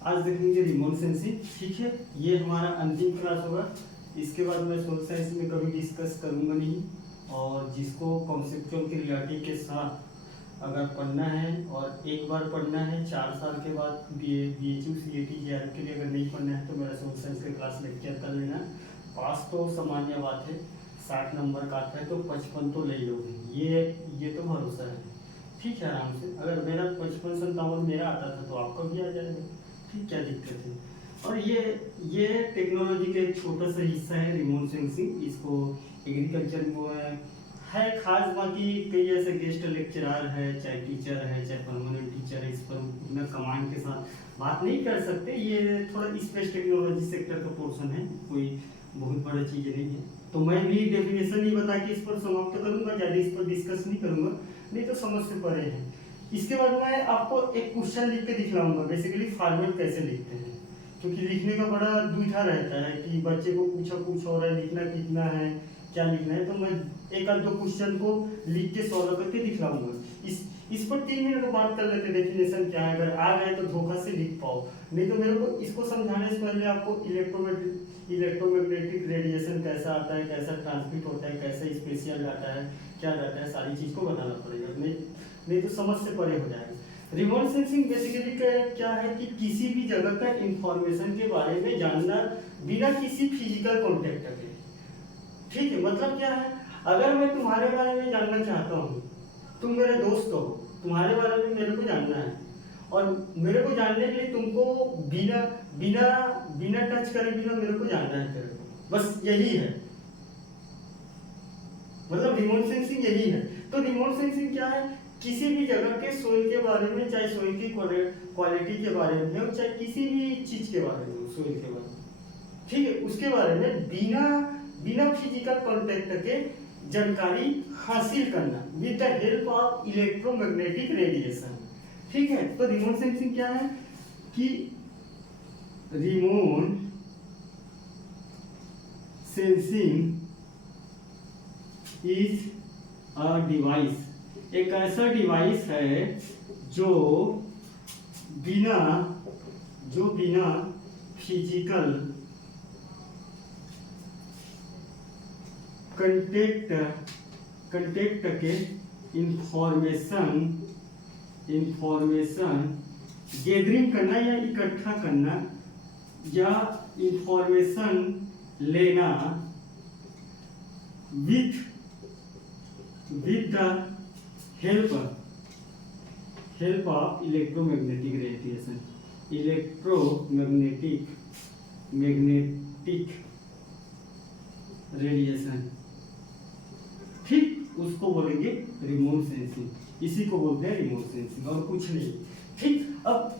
आज देखेंगे remote sensing. ठीक है, ये हमारा अंतिम क्लास होगा। इसके बाद मैं सोशल साइंस में कभी डिस्कस करूंगा नहीं, और जिसको कॉन्सेप्चुअल क्रिएटिविटी के साथ अगर पढ़ना है और एक बार पढ़ना है 4 साल के बाद BHU CAT JRF के लिए अगर नहीं पढ़ना है तो मेरा सोशल साइंस का क्लास लेक्चर कर लेना। पास तो सामान्य बात है, 60 नंबर का आता है तो 55 तो ले लोगे, ये तो भरोसा है। ठीक है, आराम से। अगर मेरा 55-57 मेरा आता था तो आपका भी आ जाएगा। ठीक, क्या दिक्कत है। और ये टेक्नोलॉजी का एक छोटा सा हिस्सा है रिमोट सेंसिंग। इसको एग्रीकल्चर में है खास, बाकी कई ऐसे गेस्ट लेक्चरर है, चाहे टीचर है, चाहे परमानेंट टीचर है, इस पर उतना कमांड के साथ बात नहीं कर सकते। ये थोड़ा स्पेस टेक्नोलॉजी सेक्टर का पोर्शन है, कोई बहुत बड़ा चीज़ नहीं है। तो मैं भी डेफिनेशन नहीं बता के इस पर समाप्त करूंगा, ज़्यादा इस पर डिस्कस नहीं करूंगा, नहीं तो समझ से परे है। इसके बाद मैं आपको एक क्वेश्चन लिख के दिखलाऊंगा, बेसिकली फॉर्मेट कैसे लिखते हैं, क्योंकि लिखने का बड़ा दुविधा रहता है कि बच्चे को पूछा कुछ हो रहा है, लिखना कितना है, क्या लिखना है। तो मैं एक आध दो क्वेश्चन को लिख के सॉल्व करके दिखलाऊंगा। इस पर 3 मिनट बात कर लेते, डेफिनेशन क्या है, अगर आ गए तो धोखा से लिख पाओ, नहीं तो मेरे को इसको समझाने से पहले आपको इलेक्ट्रोमैग्नेटिक रेडिएशन कैसा आता है, कैसा ट्रांसमिट होता है, कैसा स्पेशल डाटा है, क्या डाटा है, सारी चीज़ को बताना पड़ेगा, नहीं तो समझ से परे हो जाएगा। रिमोट सेंसिंग बेसिकली क्या है कि किसी भी जगह का इंफॉर्मेशन के बारे में जानना बिना किसी फिजिकल कॉन्टेक्ट के। ठीक है, मतलब क्या है, अगर मैं तुम्हारे बारे में जानना चाहता हूँ, तुम मेरे दोस्त हो, तुम्हारे बारे में मेरे को जानना है, और मेरे को जानने के लिए तुमको बिना बिना बिना टच करे बिना मेरे को जानना है तेरे को, बस यही है। मतलब रिमोट सेंसिंग यही है। तो रिमोट सेंसिंग क्या है, किसी भी जगह के सोइल के बारे में, चाहे सोइल की क्वालिटी के बारे में हो, चाहे किसी भी चीज के बारे में हो, सोइल के बारे में, ठीक है, उसके बारे में बिना फिजिकल कॉन्टेक्ट के जानकारी हासिल करना with the help of electromagnetic radiation. ठीक है, तो रिमोट सेंसिंग क्या है कि remote sensing is a device, एक ऐसा डिवाइस है जो बिना फिजिकल कंटेक्ट के इंफॉर्मेशन गैदरिंग करना या इकट्ठा करना या इंफॉर्मेशन लेना with the help of electromagnetic radiation. ठीक, उसको बोलेंगे रिमोट सेंसिंग, इसी को बोलते हैं रिमोट सेंसिंग, और कुछ नहीं। ठीक, अब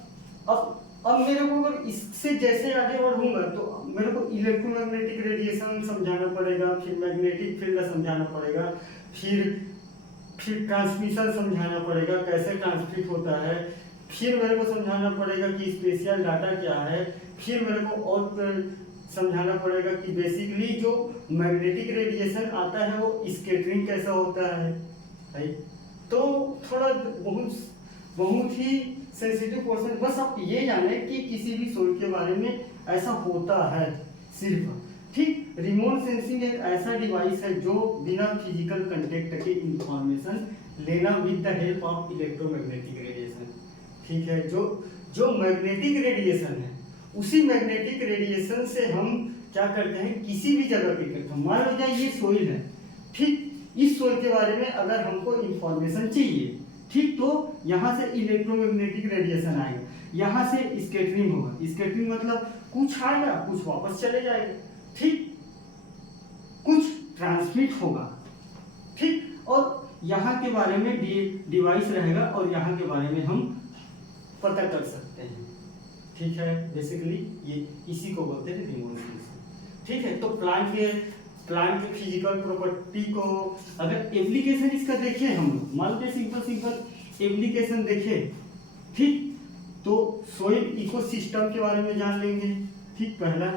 मेरे को अगर इससे जैसे आगे बढ़ूंगा तो मेरे को इलेक्ट्रोमैग्नेटिक रेडिएशन समझाना पड़ेगा, फिर मैग्नेटिक फील्ड समझाना पड़ेगा, फिर ट्रांसमिशन समझाना पड़ेगा, कैसे ट्रांसमिट होता है, फिर मेरे को समझाना पड़ेगा कि स्पेशल डाटा क्या है, फिर मेरे को और समझाना पड़ेगा कि बेसिकली जो मैग्नेटिक रेडिएशन आता है वो स्कैटरिंग कैसा होता है। तो थोड़ा बहुत ही सेंसिटिव क्वेश्चन, बस आप ये जाने कि किसी भी सोल के बारे में ऐसा होता है सिर्फ। ठीक, रिमोट सेंसिंग एक ऐसा डिवाइस है जो बिना फिजिकल कांटेक्ट के इंफॉर्मेशन लेना with the help of electromagnetic radiation. ठीक है, जो मैग्नेटिक रेडिएशन है, उसी मैग्नेटिक रेडिएशन से हम क्या करते हैं, किसी भी जगह पे करते हैं। मान लो जाए ये सोइल है, ठीक, इस सोइल के बारे में अगर हमको इंफॉर्मेशन चाहिए, ठीक, तो यहाँ से इलेक्ट्रोमैग्नेटिक रेडिएशन आएगा, यहाँ से स्कैटरिंग होगा। स्कैटरिंग मतलब कुछ आएगा, कुछ वापस चले जाएगा, ठीक, कुछ ट्रांसमिट होगा, ठीक, और यहाँ के बारे में डिवाइस रहेगा और यहाँ के बारे में हम पता कर सकते हैं। ठीक है, बेसिकली ये इसी को बोलते हैं रिमोट सेंसिंग। ठीक है, तो प्लांट के फिजिकल प्रॉपर्टी को अगर एप्लीकेशन इसका देखें हम लोग, मान लीजिए सिंपल एप्लीकेशन देखें, ठीक, तो सोइल इकोसिस्टम के बारे में जान लेंगे। ठीक, पहला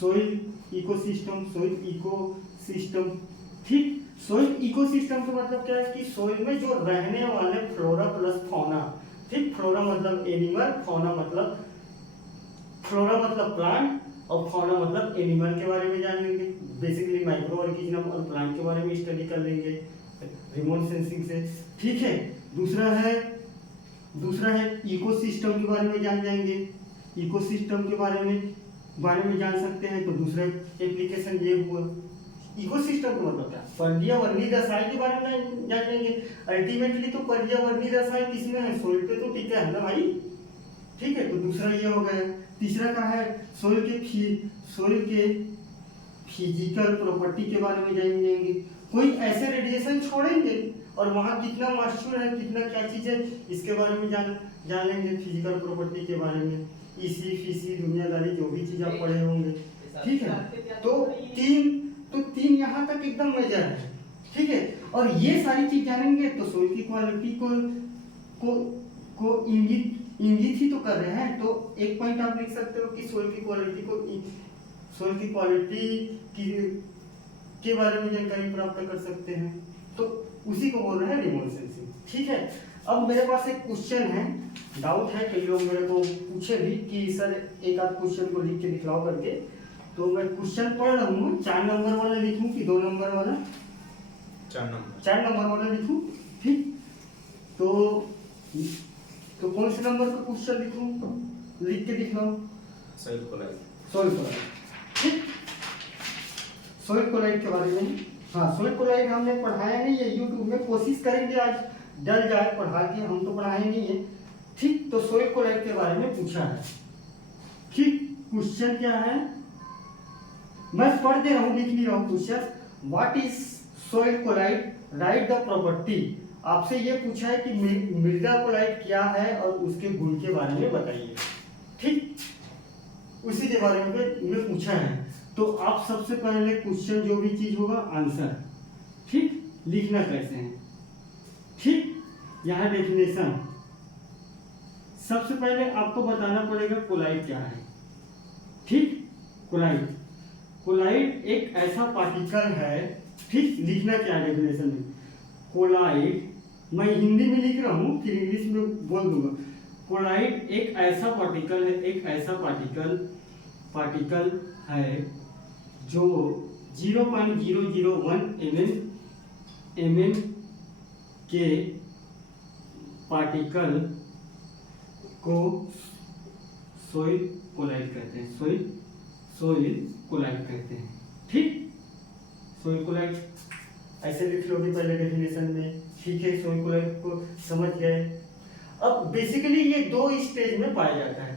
सोइल इकोसिस्टम, ठीक, सोइल इकोसिस्टम का मतलब क्या है कि सोइल में जो रहने वाले फ्लोरा प्लस फौना, ठीक, फ्लोरा मतलब एनिमल, फौना मतलब फ्लोरा मतलब प्लांट और फौना मतलब एनिमल के बारे में जान लेंगे। बेसिकली माइक्रो ऑर्गेनिज्म और प्लांट के बारे में स्टडी कर लेंगे रिमोट सेंसिंग से। ठीक है, दूसरा है इकोसिस्टम के बारे में जान जाएंगे। इकोसिस्टम के बारे में जान सकते हैं। तो दूसरा एप्लीकेशन ये हुआ इकोसिस्टम का मतलब क्या, पर्यावरणीय दशाएं के बारे में जान लेंगे। अल्टीमेटली तो पर्यावरणीय दशाएं किसमें है, सोइल पे तो टिका है ना भाई। ठीक है, तो दूसरा ये हो गया। तीसरा का है सोइल के फिजिकल प्रॉपर्टी के बारे में जान लेंगे। कोई ऐसे रेडिएशन छोड़ेंगे और वहाँ कितना मॉइस्चर है, कितना क्या चीज़ है, इसके बारे में जान लेंगे, फिजिकल प्रॉपर्टी के बारे में। इसी फीसी दुनियादारी जो भी चीज़ आप पढ़े होंगे। ठीक है, तो तीन यहाँ तक एकदम मेजर है। ठीक है, और ये सारी चीज जानेंगे तो सोइल की क्वालिटी को इंगित ही तो कर रहे हैं। तो एक पॉइंट आप लिख सकते हो कि सोइल की क्वालिटी के बारे में जानकारी प्राप्त कर सकते हैं। तो उसी को बोल रहे हैं रिमोट सेंसिंग। ठीक है, अब मेरे पास एक क्वेश्चन है, डाउट है, कई लोग मेरे को पूछे भी कि सर एक आध क्वेश्चन को लिख के दिखलाओ करके। तो मैं क्वेश्चन पढ़ रहा हूँ, 4 नंबर वाला लिखूं कि 2 नंबर वाला? 4 नंबर वाला लिखूं। ठीक, तो कौन से नंबर का क्वेश्चन लिखूं, लिख के दिखलाओ। Soil colloid. ठीक, सॉइल कोलाइड के बारे में। हाँ, सॉइल कोलाइड हमने पढ़ाया नहीं है यूट्यूब में, कोशिश करेंगे आज डल जाए पढ़ा के, हम तो पढ़ाए नहीं है। ठीक, तो सॉइल कोलाइड के बारे में पूछा है। ठीक, क्वेश्चन क्या है, मैं पढ़ दे रहा हूँ, लिख नहीं रहा हूँ question. What is soil colloid, right the property. आपसे ये पूछा है कि मृदा कोलाइड क्या है और उसके गुण के बारे में बताइए। ठीक, उसी के बारे में पूछा है। तो आप सबसे पहले क्वेश्चन जो भी चीज होगा आंसर, ठीक, लिखना कैसे है। ठीक, यहाँ डेफिनेशन, सबसे पहले आपको बताना पड़ेगा कोलाइड क्या है। ठीक, कोलाइड एक ऐसा पार्टिकल है। ठीक, लिखना क्या है डेफिनेशन में, कोलाइड, मैं हिंदी में लिख रहा हूँ फिर इंग्लिश में बोल दूंगा। कोलाइड एक ऐसा पार्टिकल है, एक ऐसा पार्टिकल है जो 0.001 mm के पार्टिकल को सॉइल कोलाइड कहते हैं। सॉइल कोलाइड कहते हैं। ठीक, सॉइल कोलाइड ऐसे लिख लोगे पहले डेफिनेशन में। ठीक है, सॉइल कोलाइड को समझ गए। अब बेसिकली ये 2 स्टेज में पाया जाता है।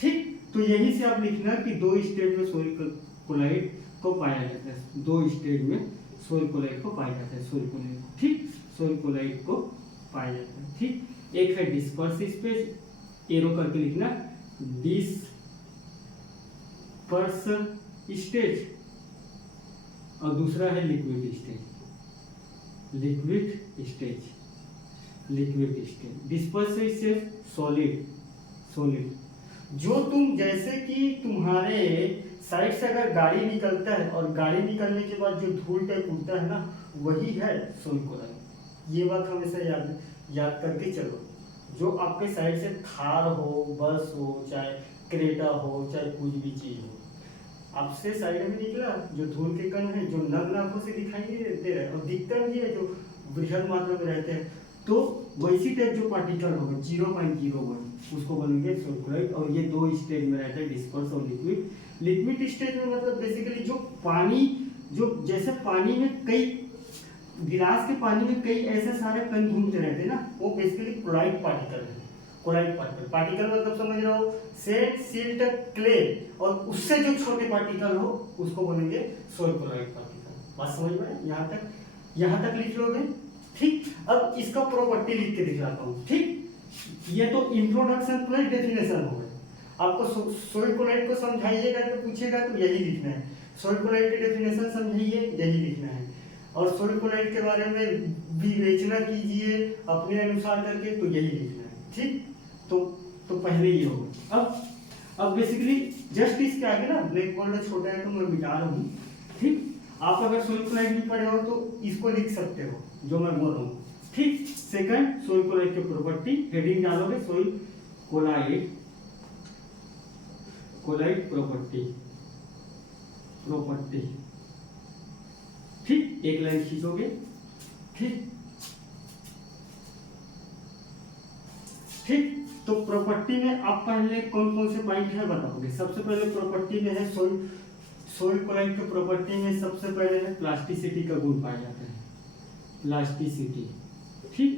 ठीक, तो यही से आप लिखना कि 2 स्टेज में सॉइल कोलाइड को पाया जाता है। 2 स्टेज में सॉइल कोलाइड को पाया जाता है। ठीक, सॉइल कोलाइड को पाया जाता है। ठीक, एक है डिस्पर्स स्टेज, एरो करके लिखना, डिस्पर्स स्टेज, और दूसरा है liquid stage. Disperse stage solid, जो तुम जैसे कि तुम्हारे साइड से अगर गाड़ी निकलता है और गाड़ी निकलने के बाद जो धूल टाइप उड़ता है ना, वही है सॉइल कोलाइड। ये बात हमेशा याद करके चलो। जो आपके साइड से थार हो, बस हो, चाहे क्रेटा हो, चाहे कुछ भी चीज हो, आपसे साइड में निकला जो धूल के कण है, जो नग्न आंखों से दिखाई नहीं देते हैं और दिखता भी है, जो बृहद मात्रा में रहते हैं, तो वैसी टाइप जो पार्टिकल होगा 0.01 उसको बनेंगे सॉइल कोलाइड। और ये 2 स्टेज में रहता है, डिस्पर्स और लिक्विड स्टेज में मतलब बेसिकली जो पानी, जो जैसे पानी में कई गिलास के पानी में कई ऐसे सारे कण घूमते रहते हैं ना, वो बेसिकली कोलाइड पार्टिकल है। पार्टिकल मतलब समझ रहे हो, सेट, सिल्ट, क्ले, और उससे जो छोटे पार्टिकल हो उसको बोलेंगे सॉइल कोलाइड पार्टिकल। बात समझ में? यहाँ तक लिख लोगे। ठीक, अब इसका प्रॉपर्टी लिख के दिखाता हूँ। ठीक, ये तो इंट्रोडक्शन प्लस डेफिनेशन हो गया। आपको सॉइल कोलाइड को समझाइएगा तो पूछेगा तो यही लिखना है, सॉइल कोलाइड की डेफिनेशन समझाइए, यही लिखना है, और सॉइल कोलाइड के बारे में विवेचना कीजिए अपने अनुसार करके, तो यही लिखना है। ठीक, तो पहले ये होगा। अब बेसिकली जस्ट इसके आगे ना ब्लैक बोर्ड छोटा है तो मैं मिटा रहा हूँ। ठीक, आप अगर सॉइल कोलाइड भी पढ़े हो तो इसको लिख सकते हो जो मैं बोल रहा हूँ। ठीक, सेकंड सॉइल कोलाइड की प्रॉपर्टी, हेडिंग डालोगे सॉइल कोलाइड कोलाइड प्रॉपर्टी, ठीक, एक लाइन खींचोगे, ठीक, तो प्रॉपर्टी में आप पहले कौन कौन से पॉइंट है बताओगे। सबसे पहले प्रॉपर्टी में है सोइल कोलाइड की प्रॉपर्टी में सबसे पहले है प्लास्टिसिटी का गुण पाया जाता है, प्लास्टिसिटी, ठीक,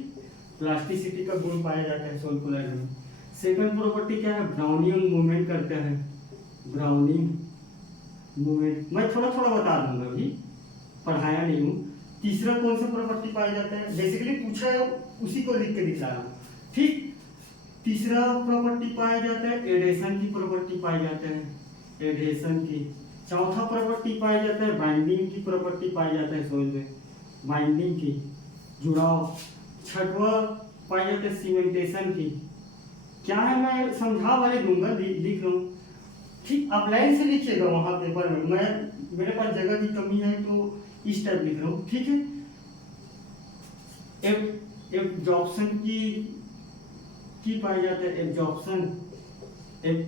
प्लास्टिसिटी का गुण पाया जाता है सोइल कोलाइड में। सेकंड प्रॉपर्टी क्या है, ब्राउनिंग मूवमेंट करता है, ब्राउनिंग मूवमेंट, मैं थोड़ा थोड़ा बता दूंगा, अभी पढ़ाया नहीं हूँ। तीसरा कौन सा प्रॉपर्टी पाया जाता है, बेसिकली पूछा है उसी को लिख के दिखा रहा हूँ, ठीक। तीसरा प्रॉपर्टी पाया जाता है एडेशन की प्रॉपर्टी पाया जाता है, एडेशन की। चौथा प्रॉपर्टी पाया जाता है बाइंडिंग की प्रॉपर्टी पाया जाता है सोइल में, बाइंडिंग की, जुड़ाव। छठवा पाया जाता है सीमेंटेशन की। क्या है मैं समझा वाले दूंगा, लिख रहा हूँ, ठीक, आप लाइन से लिखिएगा वहां पेपर में, मैं मेरे पास जगह की कमी है तो इस टाइप लिख रहा हूँ, ठीक है। एब्जॉर्प्शन की पाया जाता है,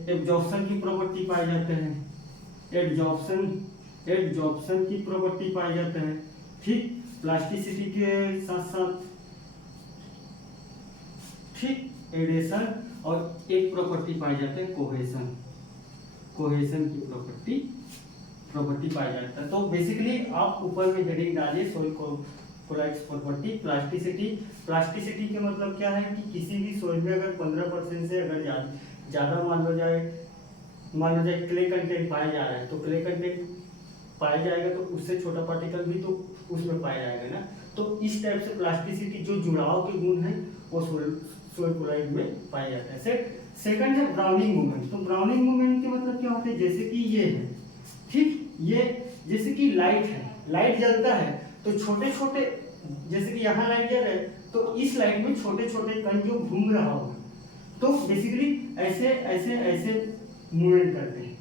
एब्जॉर्प्शन की प्रॉपर्टी पाया जाता है, एब्जॉर्प्शन की प्रॉपर्टी पाया जाता है, ठीक। प्लास्टिसिटी के साथ साथ, ठीक, एडेशन, और एक प्रॉपर्टी पाया जाता है कोहेशन की प्रॉपर्टी पाया जाता है। तो बेसिकली आप ऊपर में हेडिंग डालिए सोइल कोलाइड्स प्रॉपर्टी, प्लास्टिसिटी के मतलब क्या है कि किसी भी सोइल में अगर 15% से अगर ज़्यादा मान लो जाए क्ले कंटेंट पाया जा रहा है, तो क्ले कंटेंट पाया जाएगा तो उससे छोटा पार्टिकल भी तो उसमें पाया जाएगा ना। तो इस टाइप से प्लास्टिसिटी जो जुड़ाव के गुण है वो सोइल कोलाइड में पाया जाता है। सेकंड है ब्राउनिंग मूवमेंट। तो ब्राउनिंग मूवमेंट के मतलब क्या होता है, जैसे कि ये है, ठीक, ये जैसे कि लाइट जलता है तो छोटे छोटे, जैसे कि यहाँ लाइट जल रहा है तो इस लाइट में छोटे छोटे कण जो घूम रहा होगा, तो बेसिकली ऐसे ऐसे ऐसे मूवमेंट करते हैं,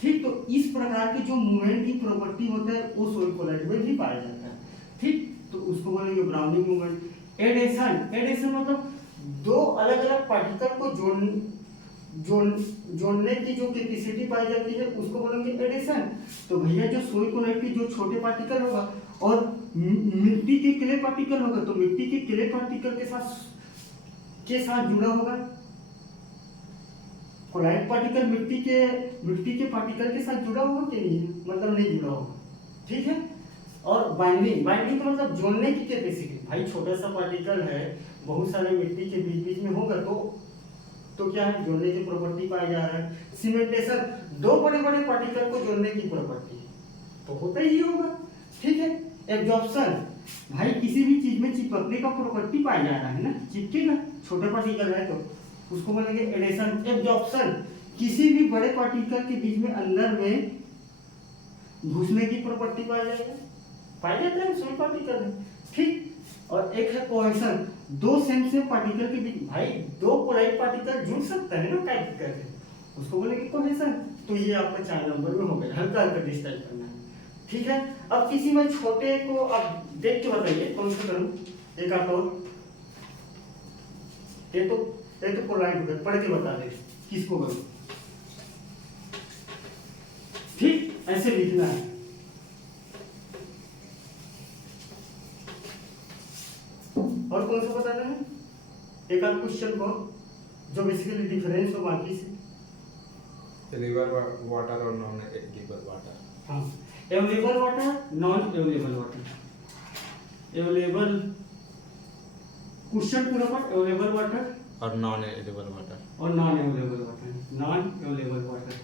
ठीक। तो इस प्रकार की जो मूवमेंट की प्रॉपर्टी होता है वो सोइल कोलाइड में भी पाया जाता है, ठीक। तो उसको बोलेंगे ब्राउनिंग मूवमेंट। एडेशन मतलब दो अलग अलग पार्टिकल को जोड़ने की जो कैपेसिटी पाई जाती है उसको बोलेंगे एडेशन। तो भैया जो सोइल कोलाइड के जो छोटे पार्टिकल होगा और मिट्टी के क्ले पार्टिकल होगा, तो मिट्टी के क्ले पार्टिकल के साथ जुड़ा होगा। कोलाइड पार्टिकल मिट्टी के पार्टिकल के साथ जुड़ा होगा कि नहीं, मतलब नहीं जुड़ा होगा, ठीक है। और बाइंडिंग का मतलब जोड़ने की कैपेसिटी, भाई छोटा सा पार्टिकल है, बहुत सारे मिट्टी के बीच में होगा तो क्या है, जोड़ने की प्रॉपर्टी पाया जा रहा है। सीमेंटेशन, दो बड़े बड़े पार्टिकल को जोड़ने की प्रॉपर्टी तो होता ही होगा, ठीक है। एब्जॉर्प्शन, भाई किसी भी चीज में चिपकने का प्रॉपर्टी पाया जा रहा है ना, चिपकेगा, छोटा पार्टिकल है तो उसको बोलेंगे एडेशन। एब्जॉर्प्शन, किसी भी बड़े पार्टिकल के बीच में अंदर में घुसने की प्रॉपर्टी पाया जाता है सोइल पार्टिकल में, ठीक। और एक है कोहेशन, दो सेम पार्टिकल के बीच, भाई दो कोलाइड पार्टिकल जुड़ सकता है ना टाइप करके, उसको बोलेंगे कोहेशन। तो ये आपका 4 नंबर में हो गया, हल्का डिस्टर्ब करना है, ठीक है। अब किसी में छोटे को आप देख के बताइए कौन सा करूं, एक आता और ये तो कोलाइड हो गया, पढ़ के बता दे किसको करूं, ठीक, ऐसे लिखना है। और कौन सा बताना है, एक आध क्वेश्चन को जो बेसिकली डिफरेंस हो बाकी से। रिवर वाटर और नॉन रिवर वाटर, हाँ, available water, non available water, available, question पूरा पढ़, अवेलेबल वाटर और नॉन अवेलेबल वाटर, और non available water, non available water,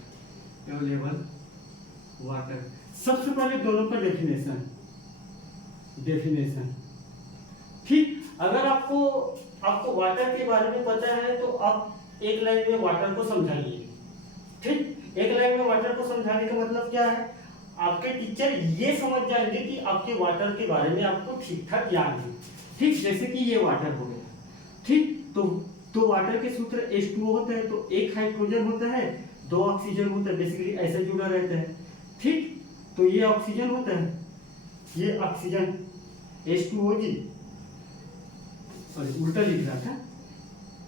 available water. सबसे पहले दोनों का डेफिनेशन, ठीक। अगर आपको वाटर के बारे में पता है तो आप एक लाइन में वाटर को समझाइए, ठीक। एक लाइन में वाटर को समझाने का मतलब क्या है, आपके टीचर ये समझ जाएंगे कि आपके वाटर के बारे में आपको ठीक ठाक ज्ञान है, ठीक। जैसे कि ये वाटर हो गया, ठीक। तो वाटर के सूत्र H2O होता है, तो एक हाइड्रोजन होता है, 2 ऑक्सीजन होता है, बेसिकली ऐसा जुड़ा रहता है, ठीक। तो ये ऑक्सीजन होता है, ये ऑक्सीजन H2O जी, सॉरी उल्टा लिख रहा था,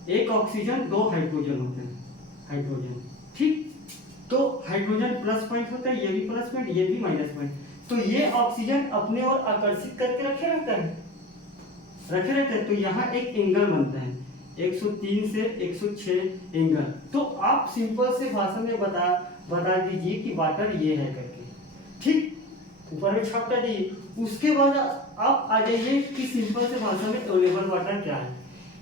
एक ऑक्सीजन 2 हाइड्रोजन होते हैं, हाइड्रोजन, ठीक। तो प्लस पॉइंट होता है, ये भी प्लस पॉइंट, ये भी माइनस पॉइंट। तो ये ऑक्सीजन अपने ओर आकर्षित करके रखे रहता है। तो यहाँ एक एंगल बनता है 103 से 106 एंगल। तो आप सिंपल से भाषा में बता दीजिए कि वाटर ये है करके, ठीक, ऊपर में छाप कर दीजिए। उसके बाद आप आ जाइए कि सिंपल से भाषा में अवेलेबल वाटर क्या है।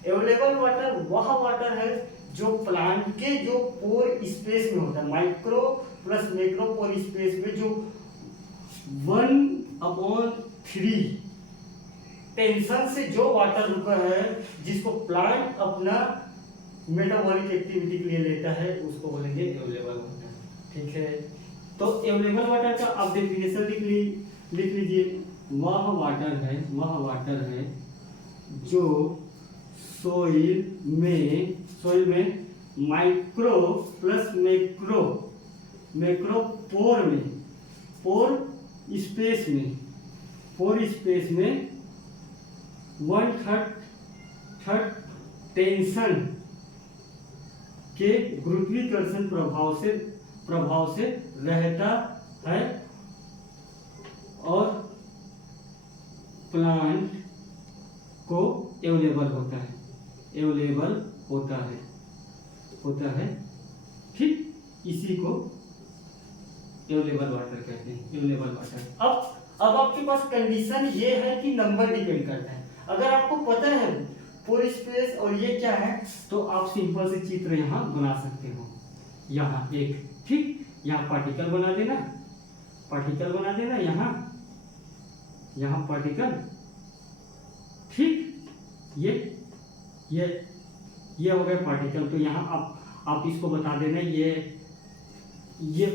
अवेलेबल वाटर वह वाटर है जो प्लांट के जो पोर स्पेस में होता है, माइक्रो प्लस मैक्रो पोर स्पेस में जो 1/3 टेंशन से जो वाटर रुका है, जिसको प्लांट अपना मेटाबॉलिक एक्टिविटी के लिए लेता है, उसको बोलेंगे अवेलेबल वाटर। ठीक है, तो अवेलेबल वाटर का आप डेफिनेशन लिख लीजिए। वह वाटर है जो सोइल में माइक्रो प्लस मैक्रो पोर स्पेस में 1/3 टेंशन के गुरुत्वाकर्षण प्रभाव से रहता है और प्लांट को अवेलेबल होता है। ठीक, इसी को अवेलेबल वाटर कहते हैं, अवेलेबल वाटर। अब आपके पास कंडीशन ये है कि नंबर डिपेंड करता है। अगर आपको पता है पोर स्पेस और ये क्या है, तो आप सिंपल से चित्र यहाँ बना सकते हो। यहाँ एक, ठीक, यहाँ पार्टिकल बना देना, यहाँ पार्टिकल, ठीक, ये हो गए पार्टिकल। तो यहाँ आप इसको बता देना, ये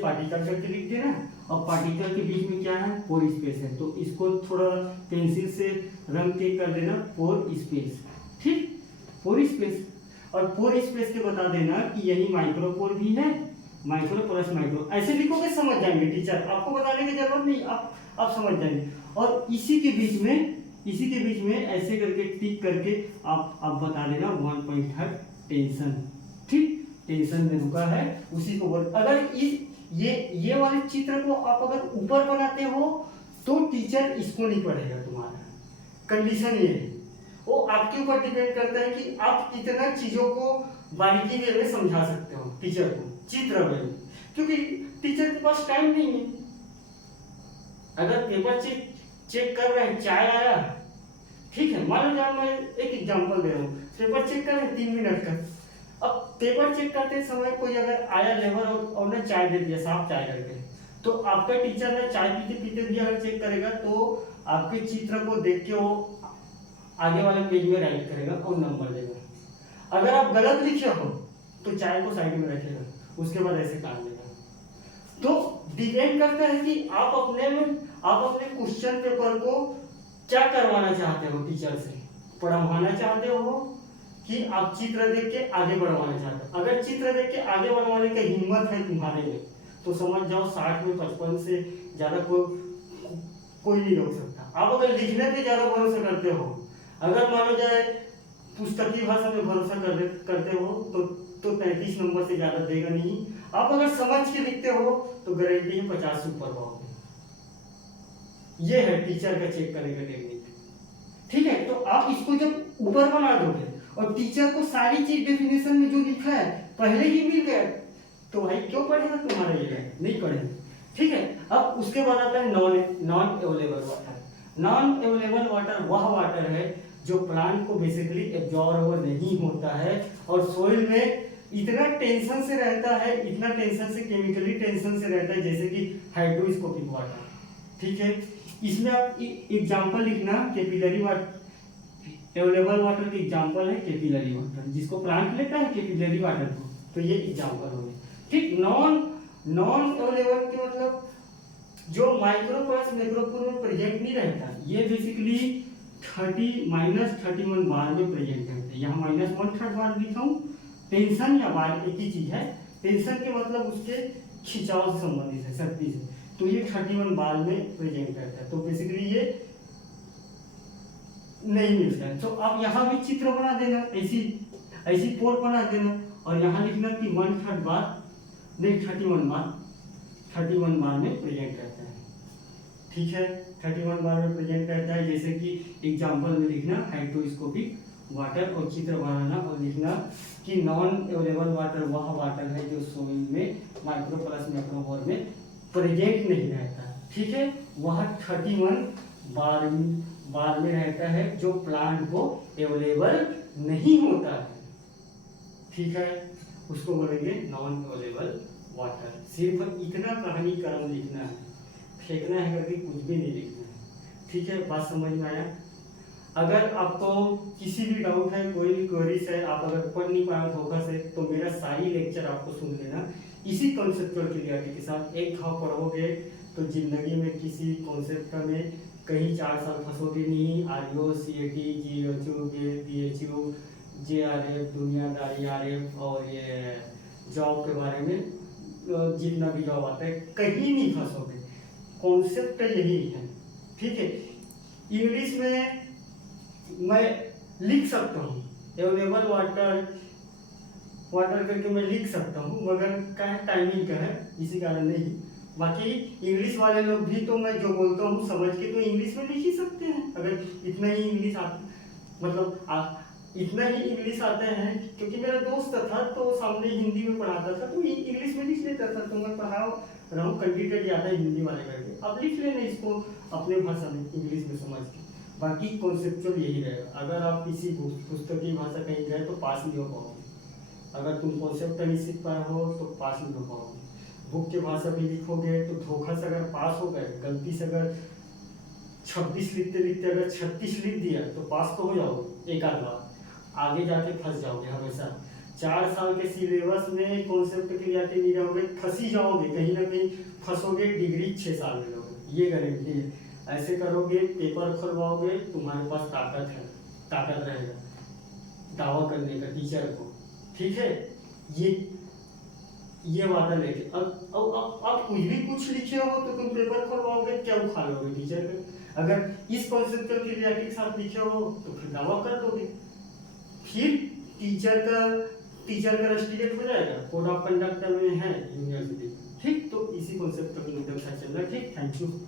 पार्टिकल करके लिख देना। और पार्टिकल के बीच में क्या है, पोर स्पेस है, तो इसको थोड़ा पेंसिल से रंग के कर देना पोर स्पेस। ठीक, पोर स्पेस, और पोर स्पेस के बता देना कि यही माइक्रोपोर भी है, माइक्रो प्लस माइक्रो, ऐसे लिखोगे समझ जाएंगे टीचर, आपको बताने की जरूरत नहीं, आप समझ जाएंगे। और इसी के बीच में ऐसे करके टिक करके आप बता देना 1/3 टेंशन। ठीक, टेंशन में रुका है, उसी को बोल। अगर ये वाले चित्र को आप अगर ऊपर बनाते हो तो टीचर इसको नहीं पढ़ेगा तुम्हारा। कंडीशन ये है, वो आपके ऊपर डिपेंड करता है कि आप कितना चीजों को बारीकी में समझा सकते हो टीचर को चित्र में, क्योंकि टीचर के पास टाइम नहीं है। अगर पेपर चेक कर रहे हैं, चाय आया, ठीक है, मान लो मैं एक एग्जांपल दे रहा हूँ, पेपर चेक कर रहे हैं 3 मिनट का। अब पेपर चेक करते समय कोई अगर आया लेबर और ने चाय दे दिया, साफ चाय करके, तो आपका टीचर ने चाय पीते पीते भी अगर चेक करेगा तो आपके चित्र को देख के वो आगे वाले पेज में राइट करेगा और नंबर देगा। अगर आप गलत लिखे हो तो चाय को साइड में रखेगा, उसके बाद ऐसे काट देगा। तो डिपेंड करता है कि आप अपने क्वेश्चन पेपर को क्या करवाना चाहते हो, टीचर से पढ़वाना चाहते हो कि आप चित्र देख के आगे बढ़वाना चाहते हो। अगर चित्र देख के आगे बढ़वाने की हिम्मत है तुम्हारे में तो समझ जाओ 60 में 55 से ज्यादा कोई नहीं रोक सकता। आप अगर लिखने पे ज्यादा भरोसा करते हो, अगर मानो जाए पुस्तकीय भाषा में भरोसा करते हो तो 33 नंबर से ज्यादा देगा नहीं। आप अगर समझ के लिखते हो तो गारंटी है 50 से ऊपर पाओगे। ये है टीचर का चेक करने का टेक्निक। ठीक है, तो आप इसको जब ऊपर बना दोगे और टीचर को सारी चीज डेफिनेशन में जो लिखा है पहले ही मिल गया, तो भाई क्यों पढ़ेगा तुम्हारा, ये नहीं पढ़ेगा। ठीक है, अब उसके बाद आता है non available water. Non available water वह वाटर है जो प्लांट को बेसिकली एब्जॉर्ब नहीं होता है और सोइल में इतना टेंशन से रहता है, इतना टेंशन से, केमिकली टेंशन से रहता है, जैसे कि हाइड्रोस्कोपिक वाटर। ठीक है, इसमें आप एग्जांपल लिखना, कैपिलरी वाटर, अवेलेबल वाटर की एग्जांपल है कैपिलरी वाटर, जिसको प्लांट लेता है कैपिलरी वाटर को, तो ये एग्जांपल हो गए। ठीक, नॉन अवेलेबल के मतलब जो माइक्रो प्लस मैक्रोपोर में प्रेजेंट नहीं रहता, ये बेसिकली 31 बार में प्रेजेंट रहता है। यहाँ -1/3 बार लिखा हूँ। टेंशन या बार एक ही चीज है, टेंशन के मतलब उसके खिंचाव से संबंधित है, शक्ति से, तो ये 31 बार में प्रेजेंट रहता है, तो बेसिकली ये नहीं मिलता है। तो आप यहाँ भी चित्र बना देना, ऐसी पोर बना देना और यहाँ लिखना कि 1/3 बार नहीं 31 बार, 31 बार में प्रेजेंट रहता है। ठीक है, 31 बार में प्रेजेंट रहता है। जैसे कि एग्जाम्पल में लिखना हाइड्रोस्कोपिक वाटर और चित्र बनाना और लिखना कि नॉन अवेलेबल वाटर वह वाटर है जो सोइल में माइक्रो प्लस मैक्रोमोर में प्रेजेंट नहीं रहता है। ठीक है, वह 31 बार में रहता है जो प्लांट को अवेलेबल नहीं होता है। ठीक है, उसको बोलेंगे नॉन अवेलेबल वाटर। सिर्फ इतना कहानी क्रम लिखना है, फेंकना है करके कुछ भी नहीं लिखना है। ठीक है, बात समझ में आया? अगर आपको किसी भी डाउट है, कोई भी क्वेरीज है, आप अगर पढ़ नहीं पाए धोखा से, तो मेरा सारी लेक्चर आपको सुन लेना इसी कॉन्सेप्चुअल क्लियरिटी के साथ। एक घाव पढ़ोगे तो जिंदगी में किसी कॉन्सेप्ट में कहीं 4 साल फंसोगे नहीं। RO, CAT, GHU, BHU, JRF, दुनियादारी RF और ये जॉब के बारे में जितना भी जॉब आता है कहीं नहीं फंसोगे। कॉन्सेप्ट यही है। ठीक है, इंग्लिश में मैं लिख सकता हूँ अवेलेबल वाटर करके मैं लिख सकता हूँ, मगर क्या है टाइमिंग का है, इसी कारण नहीं। बाकी इंग्लिश वाले लोग भी तो मैं जो बोलता हूँ समझ के तो इंग्लिश में लिख ही सकते हैं। अगर इतना ही इंग्लिश इतना ही इंग्लिश आता है, क्योंकि मेरा दोस्त था तो सामने हिंदी में पढ़ाता था तो इंग्लिश में लिख लेता था। तो मैं पढ़ा रहा हूँ, कैंडिडेट आता है हिंदी वाले करके, अब लिख लेना इसको अपने भाषा में इंग्लिश में समझ के। बाकी कॉन्सेप्चुअल यही रहेगा। अगर आप किसी पुस्तक की भाषा कहीं गए तो पास नहीं हो पाओगे। अगर तुम कॉन्सेप्ट नहीं सीख पाए हो तो पास नहीं हो पाओगे। बुक की भाषा भी लिखोगे तो धोखा से अगर पास हो गए, गलती से अगर 26 लिखते लिखते अगर 36 लिख दिया तो पास तो हो जाओगे एक आध बार, आगे जाके फंस जाओगे हमेशा। 4 साल के सिलेबस में कॉन्सेप्ट क्लियरिटी नहीं रहोगे, फंस ही जाओगे, कहीं ना कहीं फंसोगे, डिग्री 6 साल में लोगे, ये गारंटी है। ऐसे करोगे पेपर खुलवाओगे, तुम्हारे पास ताकत रहेगा दावा करने का टीचर को। ठीक है, ये वादा लेके अब कुछ लिखे हो तो तुम पेपर खुलवाओगे, क्या उठा लोगे टीचर का? अगर इस कॉन्सेप्ट क्लियरिटी के साथ लिखे हो तो फिर दावा कर दोगे, फिर टीचर का रजिस्ट्रेट हो जाएगा, कोड ऑफ कंडक्ट में है यूनिवर्सिटी। ठीक, तो इसी कॉन्सेप्ट का चलना। ठीक, थैंक यू।